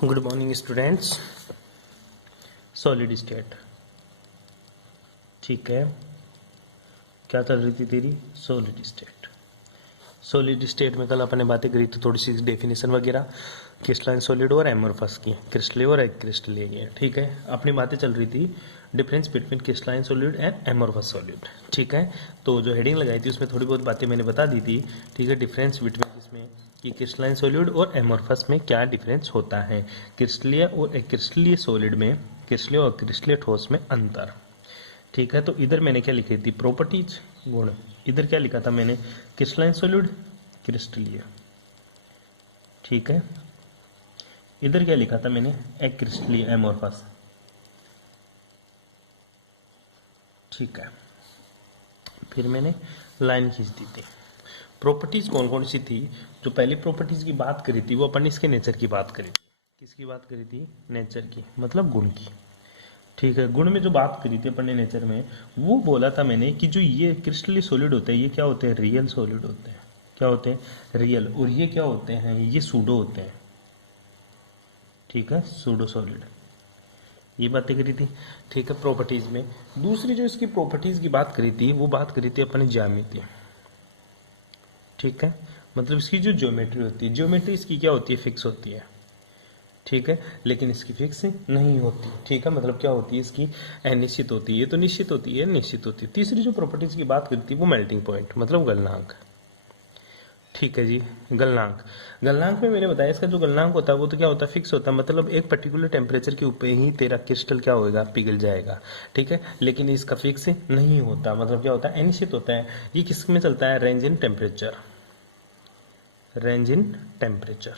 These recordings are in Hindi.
Good morning students. Solid state, ठीक है। क्या चल रही थी तेरी? Solid state. सॉलिड स्टेट में कल अपने बातें करी थी, थोड़ी सी डेफिनेशन वगैरह, क्रिस्टलाइन सॉलिड और एमोरफस की, क्रिस्टलीय और क्रिस्टलीय, ठीक है। अपनी बातें चल रही थी difference between crystalline solid and amorphous solid, ठीक है। तो जो हेडिंग लगाई थी उसमें थोड़ी बहुत बातें मैंने बता दी थी, ठीक है। डिफरेंस बिटवीन इसमें कि क्रिस्टलाइन सॉलिड और एमोरफस में क्या डिफरेंस होता है, क्रिस्टलीय और क्रिस्टलीय सॉलिड में, क्रिस्टलीय और क्रिस्टलीय ठोस में अंतर, ठीक है। तो इधर मैंने क्या लिखी थी? प्रॉपर्टीज, गुण। इधर क्या लिखा था मैंने? क्रिस्टलाइन सॉलिड, क्रिस्टलीय, ठीक है। इधर क्या लिखा था मैंने? क्रिस्टलीय, एमोरफस, ठीक है। फिर मैंने लाइन खींच दी थी। प्रॉपर्टीज कौन कौन सी थी? जो पहली प्रॉपर्टीज की बात करी थी वो अपन इसके नेचर की बात करी थी। किसकी बात करी थी? नेचर की, मतलब गुण की, ठीक है। गुण में जो बात करी थी अपन ने नेचर में, वो बोला था मैंने कि जो ये क्रिस्टली सॉलिड होते हैं ये क्या होते हैं? रियल सॉलिड होते हैं। क्या होते हैं? रियल। और ये क्या होते हैं? ये सूडो होते हैं, ठीक है, सूडो सॉलिड। ये बातें करी थी, ठीक है, प्रॉपर्टीज में। दूसरी जो इसकी प्रॉपर्टीज की बात करी थी वो बात करी थी अपने ज्यामिति, ठीक है। मतलब इसकी जो ज्योमेट्री होती है, ज्योमेट्री इसकी क्या होती है? फिक्स होती है, ठीक है। लेकिन इसकी फिक्स नहीं होती, ठीक है। मतलब क्या होती है इसकी? अनिश्चित होती है। ये तो निश्चित होती है, निश्चित होती है। तीसरी जो प्रॉपर्टीज की बात करती है वो मेल्टिंग पॉइंट, मतलब गलनांक, ठीक है जी। गलनांक, गलनांक में मैंने बताया इसका जो गलनांक होता है वो तो क्या होता है? फिक्स होता है। मतलब एक पर्टिकुलर टेम्परेचर के ऊपर ही तेरा क्रिस्टल क्या होगा? पिघल जाएगा, ठीक है। लेकिन इसका फिक्स नहीं होता। मतलब क्या होता है? अनिश्चित होता है। ये किस में चलता है? Range in temperature, range in temperature,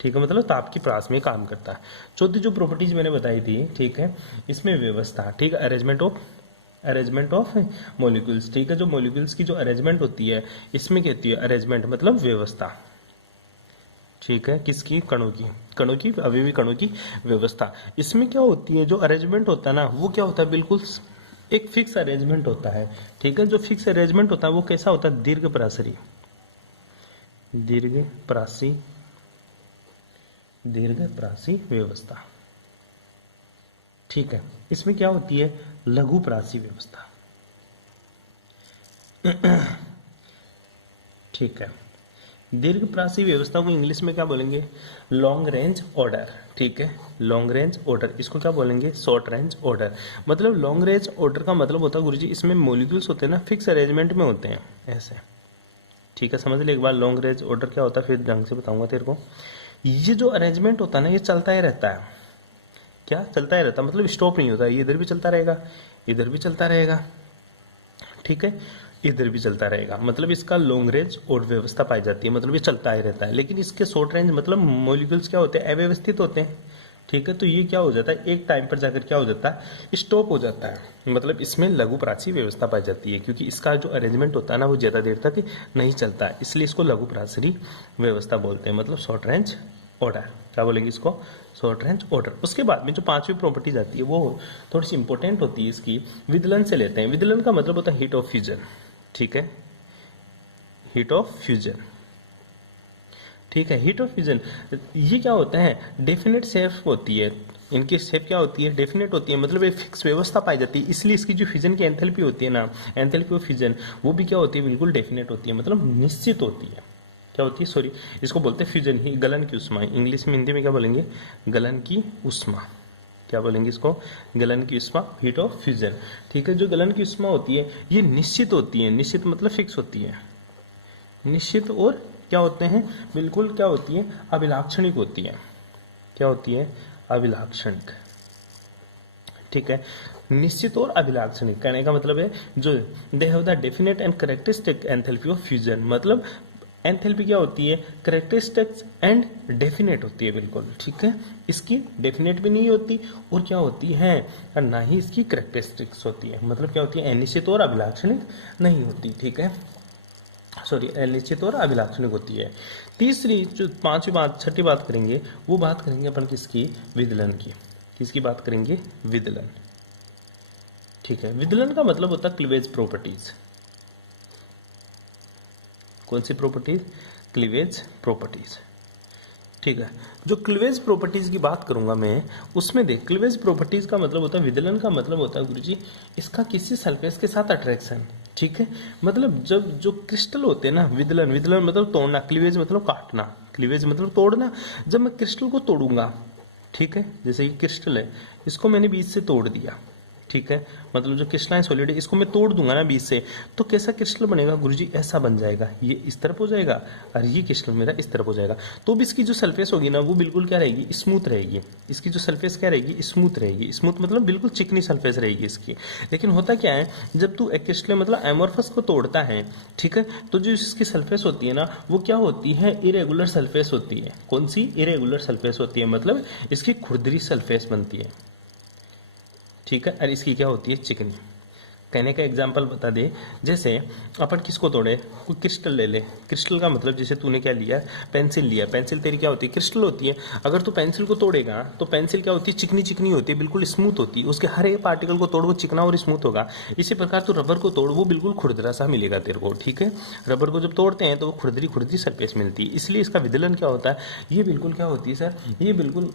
ठीक है। मतलब ताप की प्रास में काम करता है। चौथी जो प्रॉपर्टीज मैंने बताई थी, ठीक है, इसमें व्यवस्था, ठीक है, अरेंजमेंट ऑफ मॉलिक्यूल्स, ठीक है। जो मॉलिक्यूल्स की जो अरेंजमेंट होती है इसमें कहती है अरेंजमेंट, मतलब व्यवस्था, ठीक है। किसकी? कणों की, कणों की, अवयवी कणों की व्यवस्था। इसमें क्या होती है? जो अरेंजमेंट होता है ना वो क्या होता है? बिल्कुल एक फिक्स अरेंजमेंट होता है, ठीक है। जो फिक्स अरेंजमेंट होता है वो कैसा होता है? दीर्घ प्रासरी, दीर्घ प्रासी, दीर्घ प्रासी व्यवस्था, ठीक है। इसमें क्या होती है? लघु प्रासी व्यवस्था, ठीक है। दीर्घ प्रासी व्यवस्था को इंग्लिश में क्या बोलेंगे? लॉन्ग रेंज ऑर्डर, ठीक है। लॉन्ग रेंज ऑर्डर, इसको क्या बोलेंगे? Short range order. मतलब लॉन्ग रेंज ऑर्डर का मतलब होता है गुरुजी इसमें मॉलिक्यूल्स होते हैं ना फिक्स अरेंजमेंट में होते हैं, ऐसे, ठीक है। समझ ले एक बार लॉन्ग रेंज ऑर्डर क्या होता है, फिर ढंग से बताऊंगा तेरे को। ये जो अरेंजमेंट होता है ना ये चलता ही रहता है। क्या? चलता ही रहता, मतलब स्टॉप नहीं होता। ये इधर भी चलता रहेगा, इधर भी चलता रहेगा, ठीक है, इधर भी चलता रहेगा। मतलब इसका लॉन्ग रेंज और व्यवस्था पाई जाती है, मतलब ये चलता ही रहता है। लेकिन इसके शॉर्ट रेंज मतलब मॉलिक्यूल्स क्या होते हैं? अव्यवस्थित होते हैं, ठीक है। तो ये क्या हो जाता है? एक टाइम पर जाकर क्या हो जाता है? स्टॉप हो जाता है। मतलब इसमें लघु प्राची व्यवस्था पाई जाती है, क्योंकि इसका जो अरेंजमेंट होता है ना वो ज्यादा देर तक नहीं चलता है, इसलिए इसको लघु प्राचरी व्यवस्था बोलते हैं, मतलब शॉर्ट रेंज ऑर्डर। क्या बोलेंगे इसको? Short range order. उसके बाद में जो पांचवी प्रॉपर्टीज आती है वो थोड़ी सी इंपॉर्टेंट होती है इसकी। विदलन से लेते हैं। विदलन का मतलब होता है हीट ऑफ फ्यूजन, ठीक है, हीट ऑफ फ्यूजन, ठीक है। हीट ऑफ फ्यूजन ये क्या होता है? डेफिनेट शेप होती है, इनकी शेप क्या होती है? डेफिनेट होती है, मतलब एक फिक्स व्यवस्था पाई जाती है। इसलिए इसकी जो फ्यूजन की एंथैल्पी होती है ना, एंथैल्पी ऑफ फ्यूजन, वो भी क्या होती है? बिल्कुल डेफिनेट होती है, मतलब निश्चित होती है। क्या होती है? सॉरी, इसको बोलते हैं फ्यूजन ही, गलन की उष्मा। इंग्लिश में, हिंदी में क्या बोलेंगे? गलन की उष्मा। क्या बोलेंगे इसको? गलन की उष्मा, हीट ऑफ फ्यूजन, ठीक है। जो गलन की उष्मा होती है ये निश्चित होती है, निश्चित मतलब फिक्स होती है, निश्चित। और क्या होते हैं? बिल्कुल क्या होती है? अभिलाक्षणिक होती है। क्या होती है? अभिलाक्षणिक, ठीक है। निश्चित और अभिलाक्षणिक कहने का मतलब है जो they have the definite and characteristic enthalpy of fusion, मतलब एंथैल्पी क्या होती है? करेक्टरिस्टिक्स एंड डेफिनेट होती है, बिल्कुल, ठीक है। इसकी डेफिनेट भी नहीं होती और क्या होती है? और ना ही इसकी करेक्टरिस्टिक्स होती है। मतलब क्या होती है? अनिश्चित और अभिलाक्षणिक नहीं होती, ठीक है। सॉरी, अनिश्चित और अभिलाक्षणिक होती है। तीसरी जो पांचवी बात, छठी बात करेंगे वो बात करेंगे अपन किसकी? विदलन की। किसकी बात करेंगे? विदलन, ठीक है। विदलन का मतलब होता है क्लीवेज प्रॉपर्टीज। कौन सी प्रॉपर्टीज? क्लीवेज प्रॉपर्टीज, ठीक है। जो क्लीवेज प्रॉपर्टीज की बात करूंगा मैं, उसमें देख, क्लीवेज प्रॉपर्टीज का मतलब होता है, विदलन का मतलब होता है गुरुजी इसका किसी सरफेस के साथ अट्रैक्शन। ठीक है, मतलब जब जो क्रिस्टल होते हैं ना, विदलन, विदलन मतलब तोड़ना, क्लीवेज मतलब काटना, क्लीवेज मतलब तोड़ना। जब मैं क्रिस्टल को तोड़ूंगा, ठीक है, जैसे ये क्रिस्टल है, इसको मैंने बीच से तोड़ दिया, ठीक है, मतलब जो क्रिस्टलाइन सॉलिड है इसको मैं तोड़ दूंगा ना बीच से, तो कैसा क्रिस्टल बनेगा गुरुजी, ऐसा बन जाएगा, ये इस तरफ हो जाएगा और ये क्रिस्टल मेरा इस तरफ हो जाएगा। तो भी इसकी जो सरफेस होगी ना वो बिल्कुल क्या रहेगी, स्मूथ रहेगी। इसकी जो सरफेस क्या रहेगी, स्मूथ रहेगी। स्मूथ मतलब बिल्कुल चिकनी सरफेस रहेगी इसकी। लेकिन होता क्या है, जब तू एक क्रिस्टल मतलब एमोर्फस को तोड़ता है, ठीक है, तो जो इसकी सरफेस होती है ना वो क्या होती है, इरेगुलर सरफेस होती है। कौन सी, इरेगुलर सरफेस होती है, मतलब इसकी खुरदरी सरफेस बनती है, ठीक है, और इसकी क्या होती है, चिकनी। कहने का एग्जाम्पल बता दे, जैसे अपन किसको तोड़े, कोई क्रिस्टल ले ले। क्रिस्टल का मतलब जैसे तूने क्या लिया, पेंसिल लिया, पेंसिल तेरी क्या होती है, क्रिस्टल होती है। अगर तू पेंसिल को तोड़ेगा तो पेंसिल क्या होती है, चिकनी चिकनी होती है, बिल्कुल स्मूथ होती है। उसके हर एक पार्टिकल को तोड़, वो चिकना और स्मूथ होगा। इसी प्रकार तू रबर को तोड़, वो बिल्कुल खुरदरा सा मिलेगा तेरे को, ठीक है। रबर को जब तोड़ते हैं तो वो खुरदरी खुरदरी सरफेस मिलती है, इसलिए इसका विदलन क्या होता है, ये बिल्कुल क्या होती है सर, ये बिल्कुल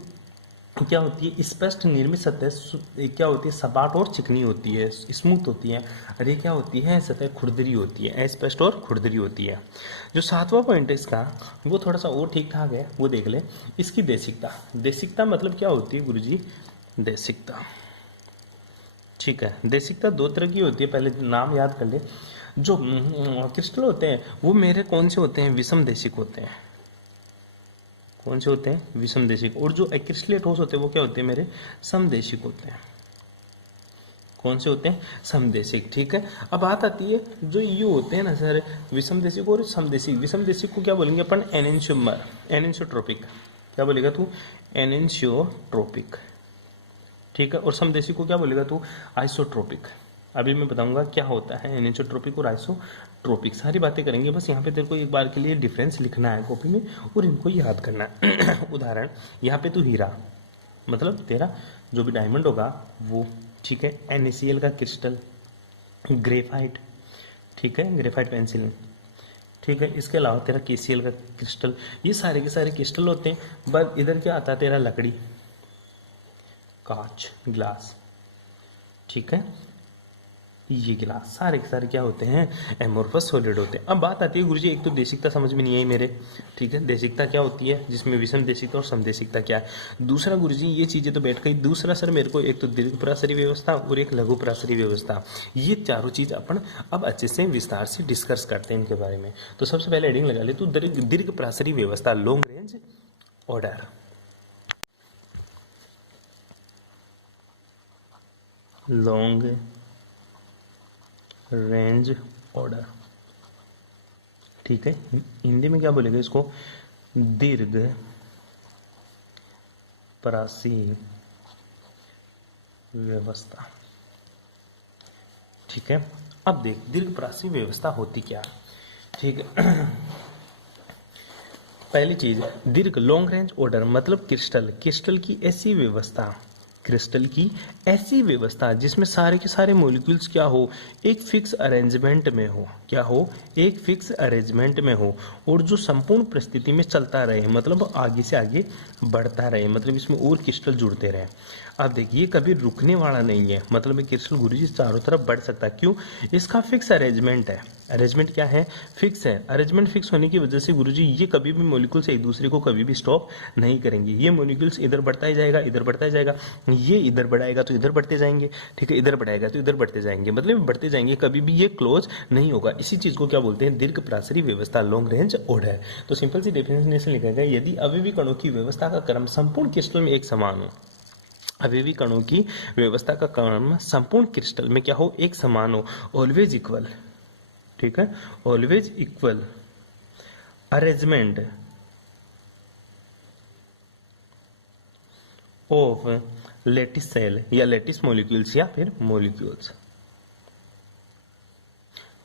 क्या होती है, स्पष्ट निर्मित सतह क्या होती है, सपाट और चिकनी होती है, स्मूथ होती है। और ये क्या होती है, सतह खुरदरी होती है, स्पष्ट और खुरदरी होती है। जो सातवां पॉइंट है इसका, वो थोड़ा सा और ठीक ठाक है, वो देख ले। इसकी देशिकता, देशिकता मतलब क्या होती है गुरुजी, देशिकता, ठीक है। देशिकता दो तरह की होती है, पहले नाम याद कर ले। जो क्रिस्टल होते हैं वो मेरे कौन से होते हैं, विषम देशिक होते हैं। कौन से होते हैं, विषम देशिक। और जो एक्रिस्टलेट ठोस होते हैं वो क्या होते हैं, मेरे समदेशिक होते हैं। कौन से होते हैं, समदेशिक, ठीक है। अब बात आती है जो ये होते हैं ना सर, विषम देशिक और समदेशिक। विषम देशिक को क्या बोलेंगे अपन, एनेंशियोमर, एनेंशियोट्रोपिक। क्या बोलेगा तू, एनेंशियोट्रोपिक, ठीक है। और समदेशिक को क्या बोलेगा तू, आइसोट्रोपिक। अभी मैं बताऊंगा क्या होता है एनिसोट्रोपिक और आइसोट्रोपिक, सारी बातें करेंगे। बस यहाँ पे तेरे को एक बार के लिए डिफरेंस लिखना है कॉपी में और इनको याद करना है। उदाहरण, यहाँ पे तू हीरा, मतलब तेरा जो भी डायमंड होगा वो, ठीक है। NaCl का क्रिस्टल, ग्रेफाइट, ठीक है, ग्रेफाइट पेंसिल, ठीक है। इसके अलावा तेरा KCl का क्रिस्टल, ये सारे के सारे क्रिस्टल होते हैं। बस इधर क्या आता है, तेरा लकड़ी, कांच, ग्लास, ठीक है, ये गिलास, सारे के सारे क्या होते हैं, एमोर्फस सॉलिड होते हैं। अब बात आती है गुरुजी, एक तो देशिकता समझ में नहीं आई मेरे, ठीक है। देशिकता क्या होती है, जिसमें विषम देशिकता और समदेशिकता क्या है। दूसरा गुरुजी ये चीजें तो बैठ गई। दूसरा सर मेरे को एक तो दीर्घ पराशरी व्यवस्था और एक लघु पराशरी व्यवस्था, ये चारों चीज अपन अब अच्छे से विस्तार से डिस्कस करते हैं इनके बारे में। तो सबसे पहले हेडिंग लगा ले तू, दीर्घ पराशरी व्यवस्था, long range order. Long range order, ठीक है। हिंदी में क्या बोलेगा इसको, दीर्घ परासी व्यवस्था, ठीक है। अब देख, दीर्घ परासी व्यवस्था होती क्या, ठीक है। पहली चीज, दीर्घ, लॉन्ग रेंज ऑर्डर मतलब क्रिस्टल, क्रिस्टल की ऐसी व्यवस्था, क्रिस्टल की ऐसी व्यवस्था जिसमें सारे के सारे मॉलिक्यूल्स क्या हो, एक फिक्स अरेंजमेंट में हो, क्या हो, एक फिक्स अरेंजमेंट में हो, और जो संपूर्ण परिस्थिति में चलता रहे, मतलब आगे से आगे बढ़ता रहे, मतलब इसमें और क्रिस्टल जुड़ते रहे। अब देखिए, कभी रुकने वाला नहीं है, मतलब ये क्रिस्टल गुरुजी चारों तरफ बढ़ सकता है। क्यों, इसका फिक्स अरेंजमेंट है। अरेंजमेंट क्या है, फिक्स है। अरेंजमेंट फिक्स होने की वजह से गुरुजी ये कभी भी मॉलिक्यूल्स एक दूसरे को कभी भी स्टॉप नहीं करेंगे। ये मॉलिक्यूल्स इधर बढ़ता ही जाएगा, इधर बढ़ता ही जाएगा, ये इधर बढ़ाएगा तो इधर बढ़ते जाएंगे, ठीक है, इधर बढ़ाएगा तो इधर बढ़ते जाएंगे, मतलब बढ़ते जाएंगे, कभी भी ये क्लोज नहीं होगा। इसी चीज को क्या बोलते हैं, दीर्घ पराशरी व्यवस्था, लॉन्ग रेंज ऑर्डर। तो सिंपल सी डेफिनेशन लिखा गया, यदि अवयवी कणों की व्यवस्था का क्रम संपूर्ण क्रिस्टल में एक समान हो, अवयवी कणों की व्यवस्था का क्रम संपूर्ण क्रिस्टल में क्या हो, एक समान हो, ऑलवेज इक्वल, ठीक है, always equal arrangement of lattice cell या लेटिस मॉलिक्यूल्स या फिर मॉलिक्यूल्स,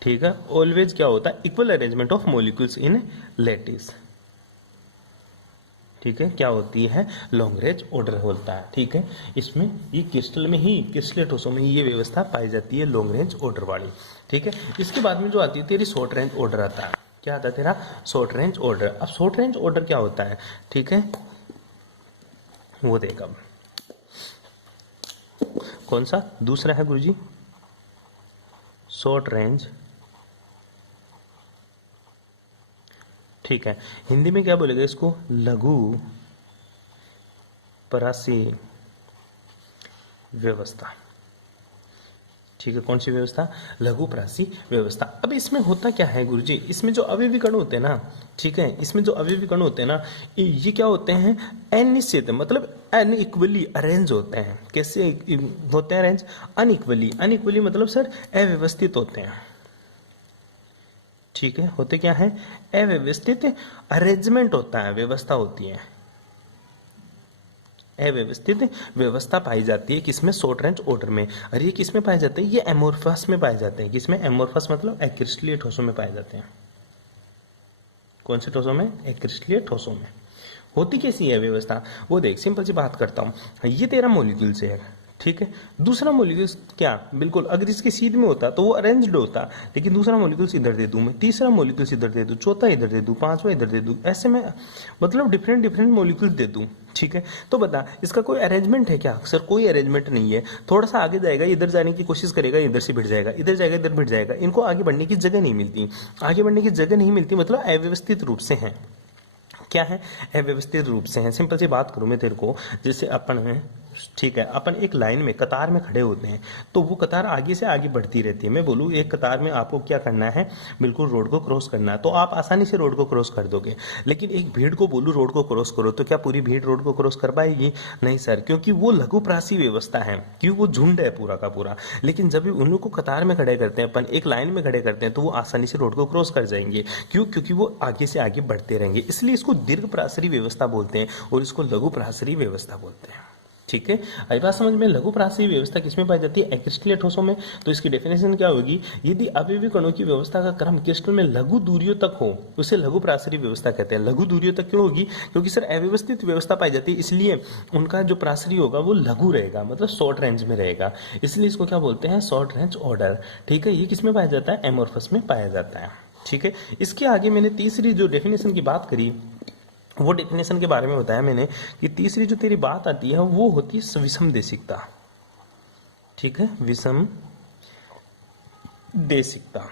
ठीक है। ऑलवेज क्या होता है, equal arrangement of molecules in lattice, ठीक है, क्या होती है, लॉन्ग रेंज ऑर्डर होता है, ठीक है। इसमें ये क्रिस्टल में ही, क्रिस्टलेट ठोसों में ही ये व्यवस्था पाई जाती है, लॉन्ग रेंज ऑर्डर वाली, ठीक है। इसके बाद में जो आती है तेरी शॉर्ट रेंज ऑर्डर आता है। क्या आता है तेरा? Short range order. अब शॉर्ट रेंज ऑर्डर क्या होता है, ठीक है, वो देख। अब कौन सा दूसरा है गुरुजी? शॉर्ट रेंज, ठीक है। हिंदी में क्या बोलेगा इसको? लघु परासी व्यवस्था, ठीक है। कौन सी व्यवस्था? लघु परासी व्यवस्था। अब इसमें होता क्या है गुरुजी, इसमें जो अवयवी कण होते हैं ना, ठीक है, इसमें जो अवयवी कण होते हैं ना, ये क्या होते हैं? अनिश्चित, मतलब अनइक्वली अरेंज होते हैं। कैसे होते हैं अरेंज? अनइक्वली। अनइक्वली मतलब सर अव्यवस्थित होते हैं, ठीक है। होते क्या है? अव्यवस्थित अरेंजमेंट होता है, व्यवस्था होती है, अव्यवस्थित व्यवस्था पाई जाती है किसमें? शॉर्ट रेंज ऑर्डर में। और ये किसमें पाए जाते हैं? ये एमोर्फस में पाए जाते हैं। किसमें? एमोर्फस मतलब एक्रिस्टलीय ठोसों में पाए जाते हैं। कौन से ठोसों में? एक्रिस्टलीय ठोसों में। होती कैसी है व्यवस्था? वो देख, सिंपल सी बात करता हूं। ये तेरा मॉलिक्यूल से है, ठीक है। दूसरा मॉलिक्यूल क्या? बिल्कुल, अगर इसके सीध में होता तो वो अरेंज्ड होता, लेकिन दूसरा मॉलिक्यूल इधर दे दूं मैं, तीसरा मॉलिक्यूल इधर दे दूं, चौथा इधर दे दूं, पांचवा इधर दे दूं, ऐसे में मतलब डिफरेंट डिफरेंट मॉलिक्यूल दे दूं, ठीक है। तो बता, इसका कोई अरेंजमेंट है क्या? सर कोई अरेंजमेंट नहीं है। थोड़ा सा आगे जाएगा, इधर जाने की कोशिश करेगा, इधर से भिड़ जाएगा, इधर जाएगा, इधर भिड़ जाएगा। इनको आगे बढ़ने की जगह नहीं मिलती। आगे बढ़ने की जगह नहीं मिलती मतलब अव्यवस्थित रूप से है। क्या है? अव्यवस्थित रूप से है। सिंपल सी बात करूं मैं तेरे को, जैसे अपन है, ठीक है, अपन एक लाइन में कतार में खड़े होते हैं, तो वो कतार आगे से आगे बढ़ती रहती है। मैं बोलूँ एक कतार में आपको क्या करना है? बिल्कुल रोड को क्रॉस करना है, तो आप आसानी से रोड को क्रॉस कर दोगे। लेकिन एक भीड़ को बोलूँ रोड को क्रॉस करो, तो क्या पूरी भीड़ रोड को क्रॉस कर पाएगी? नहीं सर, क्योंकि वो लघुप्रासी व्यवस्था है, क्योंकि वो झुंड है पूरा का पूरा। लेकिन जब भी उन लोग को कतार में खड़े करते हैं, अपन एक लाइन में खड़े करते हैं, तो वो आसानी से रोड को क्रॉस कर जाएंगे। क्यों? क्योंकि वो आगे से आगे बढ़ते रहेंगे। इसलिए इसको दीर्घ प्रासरी व्यवस्था बोलते हैं और इसको लघु प्रासरी व्यवस्था बोलते हैं, ठीक है। आई बात समझ में? लघु प्रासरी व्यवस्था किसमें पाई जाती है? एक्रिस्टलीय ठोसों में। तो इसकी डेफिनेशन क्या होगी? यदि अवयवी कणों की व्यवस्था का क्रम क्रिस्टल में लघु दूरियों तक हो, उसे लघु प्रासरी व्यवस्था कहते हैं। लघु दूरियों तक क्यों होगी? क्योंकि सर अव्यवस्थित व्यवस्था पाई जाती है, इसलिए उनका जो प्रासरी होगा वो लघु रहेगा, मतलब शॉर्ट रेंज में रहेगा। इसलिए इसको क्या बोलते हैं? शॉर्ट रेंज ऑर्डर, ठीक है। ये किसमें पाया जाता है? एमोर्फस में पाया जाता है, ठीक है। इसके आगे मैंने तीसरी जो डेफिनेशन की बात करी, वो डेफिनेशन के बारे में बताया मैंने कि तीसरी जो तेरी बात आती है वो होती है विषम देशिकता, ठीक है। विषम देशिकता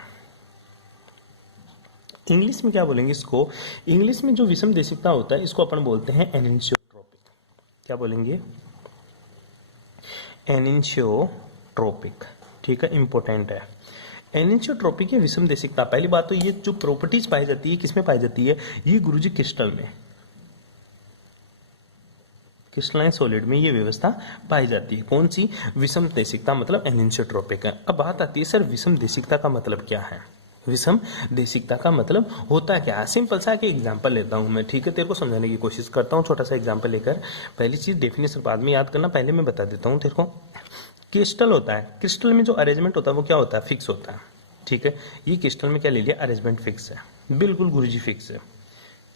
इंग्लिश में क्या बोलेंगे इसको? इंग्लिश में जो विषम देशिकता होता है इसको अपन बोलते हैं एनिंशियोट्रोपिक। क्या बोलेंगे? एनिंशियोट्रोपिक, ठीक है, इंपॉर्टेंट है। एनिंशियोट्रोपिक या विषम देशिकता। पहली बात तो ये जो प्रॉपर्टीज पाई जाती है किसमें पाई जाती है? ये गुरुजी क्रिस्टल में, क्रिस्टलाइन सॉलिड में ये व्यवस्था पाई जाती है। कौन सी? विषम देशिकता, मतलब एनिंशियोट्रोपिक है। अब बात आती है सर विषम देशिकता का मतलब क्या है? विषम देशिकता का मतलब होता क्या है? सिंपल सा कि एग्जांपल लेता हूं मैं, ठीक है, तेरे को समझाने की कोशिश करता हूं छोटा सा एग्जांपल लेकर। पहली चीज डेफिनेशन बाद में याद करना, पहले मैं बता देता हूं तेरे को। क्रिस्टल होता है, क्रिस्टल में जो अरेंजमेंट होता है वो क्या होता है? फिक्स होता है, ठीक है। ये क्रिस्टल में क्या ले लिया? अरेंजमेंट फिक्स है, बिल्कुल गुरुजी फिक्स है,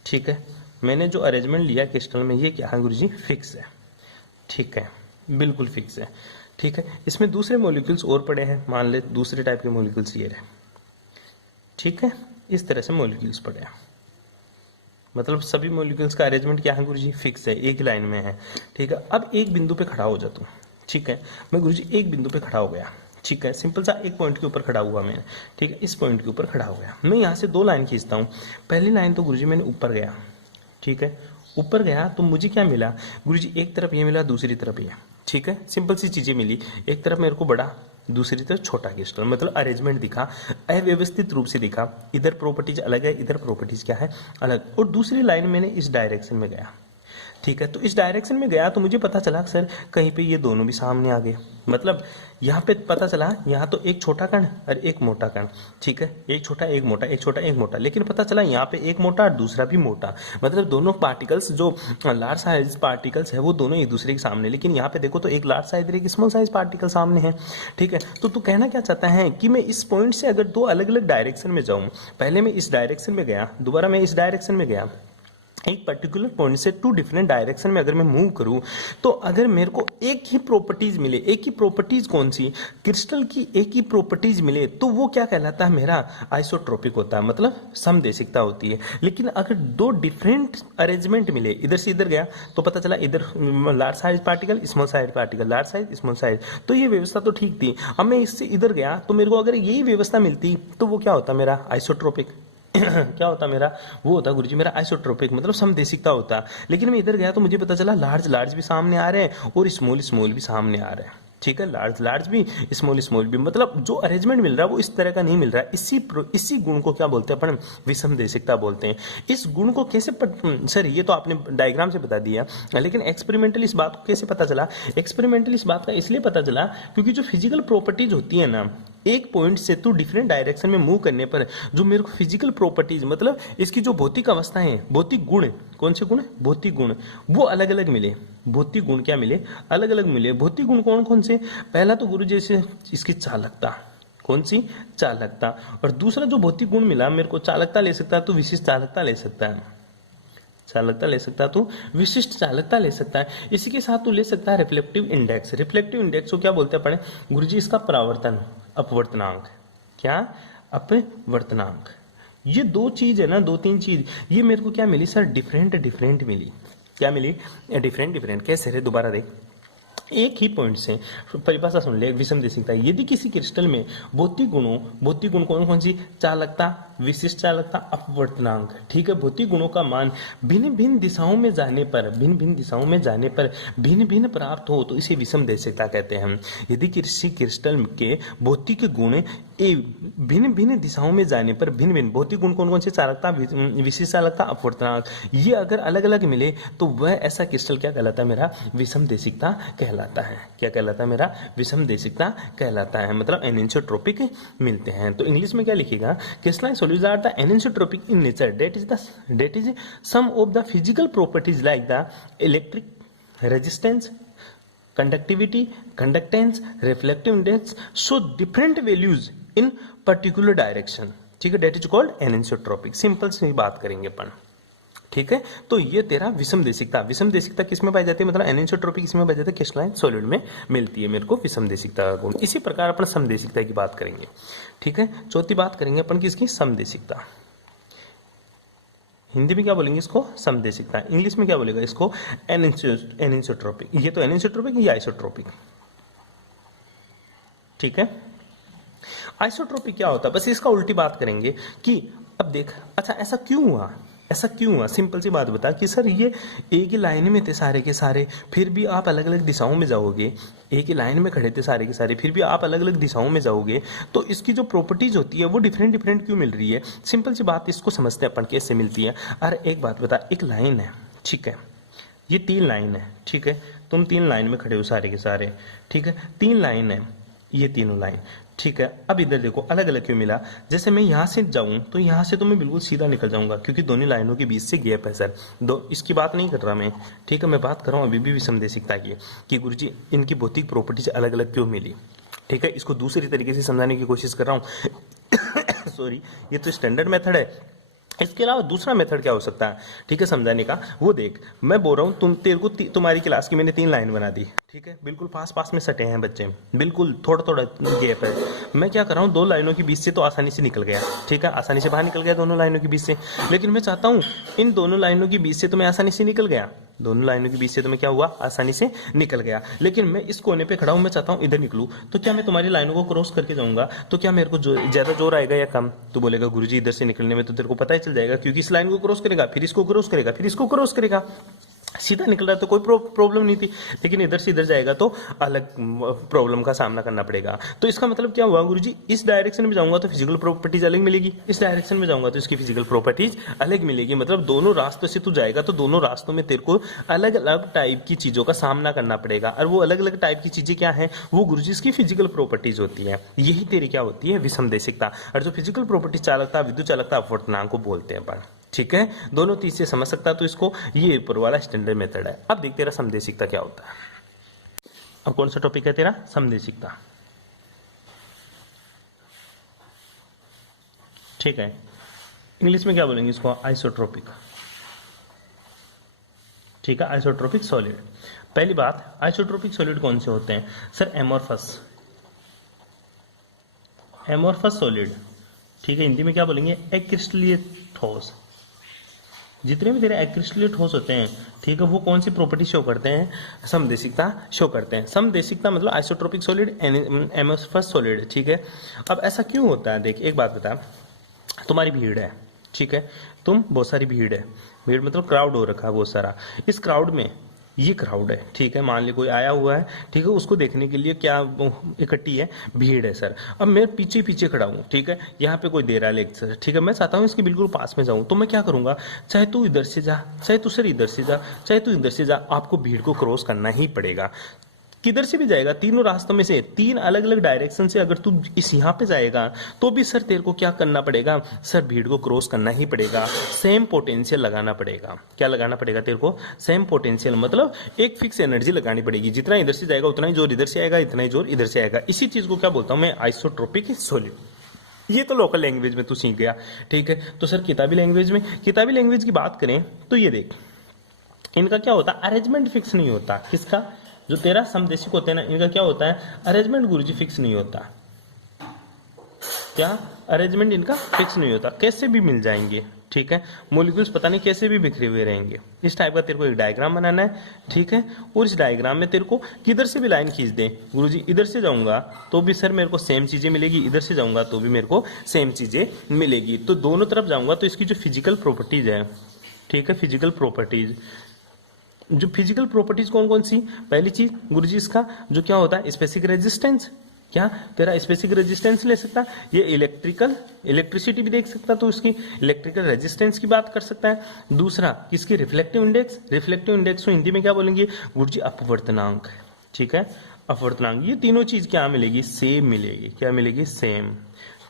ठीक है। मैंने जो अरेंजमेंट लिया क्रिस्टल में ये क्या है गुरुजी? फिक्स है, ठीक है, बिल्कुल फिक्स है, ठीक है। इसमें दूसरे मॉलिक्यूल्स और पड़े हैं, मान ले दूसरे टाइप के मॉलिक्यूल्स ये रहे, ठीक है। इस तरह से मॉलिक्यूल्स पड़े हैं, मतलब सभी मॉलिक्यूल्स का अरेंजमेंट क्या है गुरुजी? फिक्स है, एक ही लाइन में है, ठीक है। अब एक बिंदु पे खड़ा हो जा तू, ठीक है। मैं गुरुजी एक बिंदु पे खड़ा हो गया, ठीक है, सिंपल सा एक पॉइंट के ऊपर खड़ा हुआ मैं, ठीक है, इस पॉइंट के ऊपर खड़ा हो गया। मैं यहाँ से दो लाइन खींचता हूँ। पहली लाइन तो गुरुजी मैंने ऊपर गया, ठीक है, ऊपर गया तो मुझे क्या मिला गुरुजी? एक तरफ ये मिला, दूसरी तरफ ये, ठीक है, सिंपल सी चीजें मिली। एक तरफ मेरे को बड़ा, दूसरी तरफ छोटा क्रिस्टल, मतलब अरेंजमेंट दिखा, अव्यवस्थित रूप से दिखा। इधर प्रॉपर्टीज अलग है, इधर प्रॉपर्टीज क्या है? अलग। और दूसरी लाइन मैंने इस डायरेक्शन में गया, ठीक है। तो इस डायरेक्शन में गया तो मुझे पता चला सर कहीं पे ये दोनों भी सामने आ गए, मतलब यहाँ पे पता चला यहाँ तो एक छोटा कण और एक मोटा कण, ठीक है, एक छोटा एक मोटा, एक छोटा एक मोटा, लेकिन पता चला यहाँ पे एक मोटा और दूसरा भी मोटा, मतलब दोनों पार्टिकल्स जो लार्ज साइज पार्टिकल्स है वो दोनों एक दूसरे के सामने। लेकिन यहाँ पे देखो तो एक लार्ज साइज एक स्मॉल साइज पार्टिकल सामने है, ठीक है। तो तू कहना क्या चाहता है कि मैं इस पॉइंट से अगर दो अलग अलग डायरेक्शन में जाऊँ, पहले मैं इस डायरेक्शन में गया, दोबारा मैं इस डायरेक्शन में गया, एक पर्टिकुलर पॉइंट से टू डिफरेंट डायरेक्शन में अगर मैं मूव करूं, तो अगर मेरे को एक ही प्रॉपर्टीज मिले, एक ही प्रॉपर्टीज कौन सी, क्रिस्टल की एक ही प्रॉपर्टीज मिले, तो वो क्या कहलाता है, मेरा आइसोट्रोपिक होता है, मतलब समदेशिकता होती है। लेकिन अगर दो डिफरेंट अरेंजमेंट मिले, इधर से इधर गया तो पता चला इधर large size particle, small size particle, large size, small size, तो ये व्यवस्था तो ठीक थी। अब मैं इससे इधर गया तो मेरे को अगर यही व्यवस्था मिलती तो वो क्या होता, मेरा आइसोट्रोपिक क्या होता मेरा, वो होता गुरुजी मेरा आइसोट्रोपिक, मतलब समदेशिकता होता। लेकिन मैं इधर गया तो मुझे पता चला लार्ज लार्ज भी सामने आ रहे हैं और स्मॉल स्मॉल भी सामने आ रहे हैं, ठीक है, लार्ज लार्ज भी, स्मॉल स्मॉल भी, मतलब जो अरेंजमेंट मिल रहा है वो इस तरह का नहीं मिल रहा है। इसी गुण को क्या बोलते हैं अपन, विषमदेशिकता बोलते हैं। इस गुण को कैसे सर ये तो आपने डायग्राम से बता दिया, लेकिन एक्सपेरिमेंटल इस बात को कैसे पता चला, एक्सपेरिमेंटल इस बात का इसलिए पता चला क्योंकि जो फिजिकल प्रॉपर्टीज होती है ना, एक पॉइंट से टू डिफरेंट डायरेक्शन में मूव करने पर जो मेरे को फिजिकल प्रॉपर्टीज, मतलब इसकी जो भौतिक अवस्थाएं हैं, भौतिक गुण, कौन से गुण, भौतिक गुण, वो अलग अलग मिले। भौतिक गुण क्या मिले, अलग अलग मिले। भौतिक गुण कौन कौन से, पहला तो गुरु जैसे इसकी चालकता, कौन सी, चालकता, और दूसरा जो भौतिक गुण मिला मेरे को, चालकता ले सकता है तो विशिष्ट चालकता ले सकता है, चालकता ले सकता है तो विशिष्ट चालकता ले सकता है। इसी के साथ तो ले सकता है रिफ्लेक्टिव इंडेक्स। रिफ्लेक्टिव इंडेक्स को क्या बोलते हैं पढ़े गुरुजी, इसका परावर्तन अपवर्तनांक, क्या, अपवर्तनांक। ये दो चीज है ना, दो तीन चीज, ये मेरे को क्या मिली सर, डिफरेंट डिफरेंट मिली। क्या मिली, डिफरेंट डिफरेंट। कैसे रे, दोबारा देख, एक ही पॉइंट से, परिभाषा सुन ले, विषमदेशिकता, यदि किसी क्रिस्टल में भौतिक गुण कौन कौन सी, चालकता, विशिष्ट चालकता, अपवर्तनांक, ठीक है, भौतिक गुणों का मान भिन्न भिन्न दिशाओं में जाने पर, भिन्न भिन्न दिशाओं में जाने पर भिन्न भिन्न प्राप्त हो तो इसे विषमदेशिकता कहते हैं हम। यदि किसी क्रिस्टल के भौतिक गुण भिन्न भिन्न दिशाओं में जाने पर, भिन्न भिन्न भौतिक गुण कौन कौन से, चालकता, विशिष्ट चालकता, अपवर्तनांक, ये अगर अलग अलग मिले तो वह ऐसा क्रिस्टल क्या कहलाता है, मेरा विषमदेशिकता कहलाता है। क्या कहलाता है, मेरा विषमदेशिकता कहलाता है, मतलब एनिसोट्रोपिक मिलते हैं। तो इंग्लिश में क्या लिखेगा, crystalline solids are the anisotropic in nature, that is some of the physical properties like the electric resistance, conductivity, conductance, reflective index show different values in particular direction, ठीक है, that is called anisotropic। Simple से बात करेंगे अपन, ठीक है। तो ये तेरा विषमदेशिकता, विषमदेशिकता किसमें पाई जाती है, मतलब एनिसोट्रोपिक किसमें पाई जाती है, क्रिस्टलाइन सॉलिड में मिलती है मेरे को विषमदेशिकता का गुण। इसी प्रकार अपन समदेशिकता की बात करेंगे, ठीक है। चौथी बात करेंगे अपन किसकी, समदेशिकता। हिंदी में क्या बोलेंगे इसको, समदेशिकता। इंग्लिश में क्या बोलेगा इसको, एनिसोट्रोपिक। ये तो एनिसोट्रोपिक, ये आइसोट्रोपिक, ठीक है। आइसोट्रोपिक क्या होता है, बस इसका उल्टी बात करेंगे कि अब देख, अच्छा ऐसा क्यों हुआ, ऐसा क्यों हुआ, सिंपल सी बात बता कि सर ये एक ही लाइन में थे सारे के सारे, फिर भी आप अलग अलग दिशाओं में जाओगे, एक ही लाइन में खड़े थे सारे के सारे, फिर भी आप अलग अलग दिशाओं में जाओगे, तो इसकी जो प्रॉपर्टीज होती है वो डिफरेंट डिफरेंट क्यों मिल रही है। सिंपल सी बात, इसको समझते हैं अपन कैसे मिलती है। अरे एक बात बता, एक लाइन है, ठीक है, ये तीन लाइन है, ठीक है, तुम तीन लाइन में खड़े हो सारे के सारे, ठीक है, तीन लाइन है, ये तीनों लाइन, ठीक है। अब इधर देखो अलग अलग क्यों मिला, जैसे मैं यहाँ से जाऊं तो यहाँ से तो मैं बिल्कुल सीधा निकल जाऊंगा क्योंकि दोनों लाइनों के बीच से गैप है सर, दो, इसकी बात नहीं कर रहा मैं, ठीक है, मैं बात कर रहा हूँ अभी भी विषमदेशिकता की कि गुरुजी इनकी भौतिक प्रॉपर्टीज अलग अलग क्यों मिली, ठीक है। इसको दूसरी तरीके से समझाने की कोशिश कर रहा हूँ सॉरी, ये तो स्टैंडर्ड मेथड है, इसके अलावा दूसरा मेथड क्या हो सकता है, ठीक है, समझाने का। वो देख, मैं बोल रहा हूँ तेरे को तुम्हारी क्लास की मैंने तीन लाइन बना दी, ठीक है, बिल्कुल पास पास में सटे हैं बच्चे, बिल्कुल थोड़ा थोड़ा गैप है। मैं क्या कर रहा हूँ, दो लाइनों के बीच से तो आसानी से निकल गया, ठीक है, आसानी से बाहर निकल गया दोनों लाइनों के बीच से, लेकिन मैं चाहता हूँ इन दोनों लाइनों के बीच से तो मैं आसानी से निकल गया, दोनों लाइनों के बीच से तो मैं क्या हुआ, आसानी से निकल गया, लेकिन मैं इस कोने पे खड़ा हूं, मैं चाहता हूं इधर निकलूं, तो क्या मैं तुम्हारी लाइनों को क्रॉस करके जाऊंगा तो क्या मेरे को ज्यादा जोर आएगा या कम। तो बोलेगा गुरुजी इधर से निकलने में तो तेरे को पता ही चल जाएगा क्योंकि इस लाइन को क्रॉस करेगा, फिर इसको क्रॉस करेगा, फिर इसको क्रॉस करेगा, सीधा निकल रहा तो कोई प्रॉब्लम नहीं थी, लेकिन इधर से इधर जाएगा तो अलग प्रॉब्लम का सामना करना पड़ेगा। तो इसका मतलब क्या हुआ गुरुजी, इस डायरेक्शन में जाऊंगा तो फिजिकल प्रॉपर्टीज अलग मिलेगी, इस डायरेक्शन में जाऊंगा तो इसकी फिजिकल प्रॉपर्टीज अलग मिलेगी, मतलब दोनों रास्तों से तू जाएगा तो दोनों रास्तों में तेरे को अलग अलग टाइप की चीजों का सामना करना पड़ेगा, और वो अलग अलग टाइप की चीजें क्या है, वो गुरुजी इसकी फिजिकल प्रॉपर्टीज होती है, यही तेरी क्या होती है, विषमदेशिकता। और जो फिजिकल प्रॉपर्टीज चालकता, विद्युत चालकता, अपवर्तनांक को बोलते हैं अपन, ठीक है, दोनों तीर से समझ सकता तो इसको, ये ऊपर वाला स्टैंडर्ड मेथड है। अब देख तेरा समदेशिकता क्या होता है। अब कौन सा टॉपिक है तेरा, समदेशिकता, ठीक है। इंग्लिश में क्या बोलेंगे इसको, आइसोट्रोपिक, ठीक है, आइसोट्रोपिक सॉलिड। पहली बात, आइसोट्रोपिक सॉलिड कौन से होते हैं सर? एमोरफस, एमोरफस सॉलिड, ठीक है, हिंदी में क्या बोलेंगे? एक्रिस्टलीय ठोस। जितने भी तेरे एक्रिस्टलीय ठोस होते हैं, ठीक है, वो कौन सी प्रॉपर्टी शो करते हैं? समदेशिकता शो करते हैं। समदेशिकता मतलब आइसोट्रोपिक सॉलिड, एमोरफस सॉलिड, ठीक है। अब ऐसा क्यों होता है? देख एक बात बता, तुम्हारी भीड़ है, ठीक है, तुम बहुत सारी भीड़ है, भीड़ मतलब क्राउड हो रखा है बहुत सारा, इस क्राउड में ये क्राउड है, ठीक है, मान ली कोई आया हुआ है, ठीक है, उसको देखने के लिए क्या इकट्ठी है? भीड़ है सर। अब मैं पीछे पीछे खड़ा हूँ, ठीक है, यहाँ पे कोई दे रहा है लेक्चर, ठीक है, मैं चाहता हूँ इसके बिल्कुल पास में जाऊँ, तो मैं क्या करूंगा? चाहे तू इधर से जा, चाहे तू सर इधर से जा, चाहे तू इधर से जा, आपको भीड़ को क्रॉस करना ही पड़ेगा। किधर से भी जाएगा, तीनों रास्तों में से तीन अलग अलग डायरेक्शन से अगर तू इस यहाँ पे जाएगा तो भी सर तेरे को क्या करना पड़ेगा? सर भीड़ को क्रॉस करना ही पड़ेगा, सेम पोटेंशियल लगाना पड़ेगा। क्या लगाना पड़ेगा तेरे को? सेम पोटेंशियल, मतलब एक फिक्स एनर्जी लगानी पड़ेगी। जितना इधर से जाएगा उतना ही जोर इधर से आएगा, इतना ही जोर इधर से आएगा। इसी चीज को क्या बोलता हूँ मैं? Isotropic solid. ये तो लोकल लैंग्वेज में तू सीख गया, ठीक है। तो सर किताबी लैंग्वेज में, किताबी लैंग्वेज की बात करें तो ये देख, इनका क्या होता है? अरेंजमेंट फिक्स नहीं होता। किसका? जो तेरा समदेशिक होते हैं ना, इनका क्या होता है? अरेंजमेंट गुरुजी फिक्स नहीं होता। क्या? अरेंजमेंट इनका फिक्स नहीं होता, कैसे भी मिल जाएंगे, ठीक है, मॉलिक्यूल्स पता नहीं कैसे भी बिखरे हुए रहेंगे। इस टाइप का तेरे को एक डायग्राम बनाना है, ठीक है, और इस डायग्राम में तेरे को किधर से भी लाइन खींच दे, गुरुजी इधर से जाऊंगा तो भी सर मेरे को सेम चीजें मिलेगी, इधर से जाऊंगा तो भी मेरे को सेम चीजें मिलेगी। तो दोनों तरफ जाऊंगा तो इसकी जो फिजिकल प्रॉपर्टीज है, ठीक है, फिजिकल प्रॉपर्टीज, जो फिजिकल प्रॉपर्टीज कौन कौन सी? पहली चीज गुरुजी इसका जो क्या होता है? Specific resistance. क्या तेरा स्पेसिफिक रेजिस्टेंस ले सकता? ये इलेक्ट्रिसिटी भी देख सकता, तो इसकी इलेक्ट्रिकल रेजिस्टेंस की बात कर सकता है। दूसरा इसकी रिफ्लेक्टिव इंडेक्स, रिफ्लेक्टिव इंडेक्स को हिंदी में क्या बोलेंगे गुरुजी? अपवर्तनांक, ठीक है, अपवर्तनांक। ये तीनों चीज क्या मिलेगी? सेम मिलेगी। क्या मिलेगी? सेम,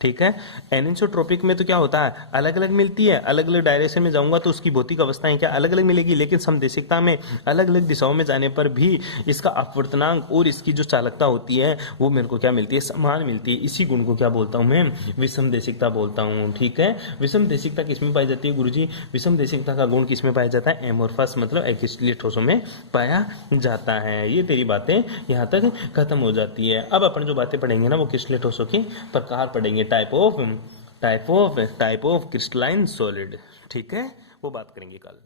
ठीक है। एनिसोट्रोपिक में तो क्या होता है? अलग अलग मिलती है, अलग अलग डायरेक्शन में जाऊंगा तो उसकी भौतिक अवस्थाएं क्या अलग अलग मिलेगी, लेकिन समदेशिकता में अलग अलग दिशाओं में जाने पर भी इसका अपवर्तनांक और इसकी जो चालकता होती है वो मेरे को क्या मिलती है? समान मिलती है। इसी गुण को क्या बोलता हूं मैं? विषमदेशिकता बोलता हूँ, ठीक है। विषमदेशिकता किसमें पाई जाती है गुरुजी? विषमदेशिकता का गुण किसमें पाया जाता है? एमोरफस मतलब एक्रिस्टलीय ठोसों में पाया जाता है। ये तेरी बातें यहाँ तक खत्म हो जाती है। अब अपन जो बातें पढ़ेंगे ना वो क्रिस्टलीय ठोसों की प्रकार पढ़ेंगे, टाइप ऑफ क्रिस्टलाइन सॉलिड, ठीक है, वो बात करेंगे कल।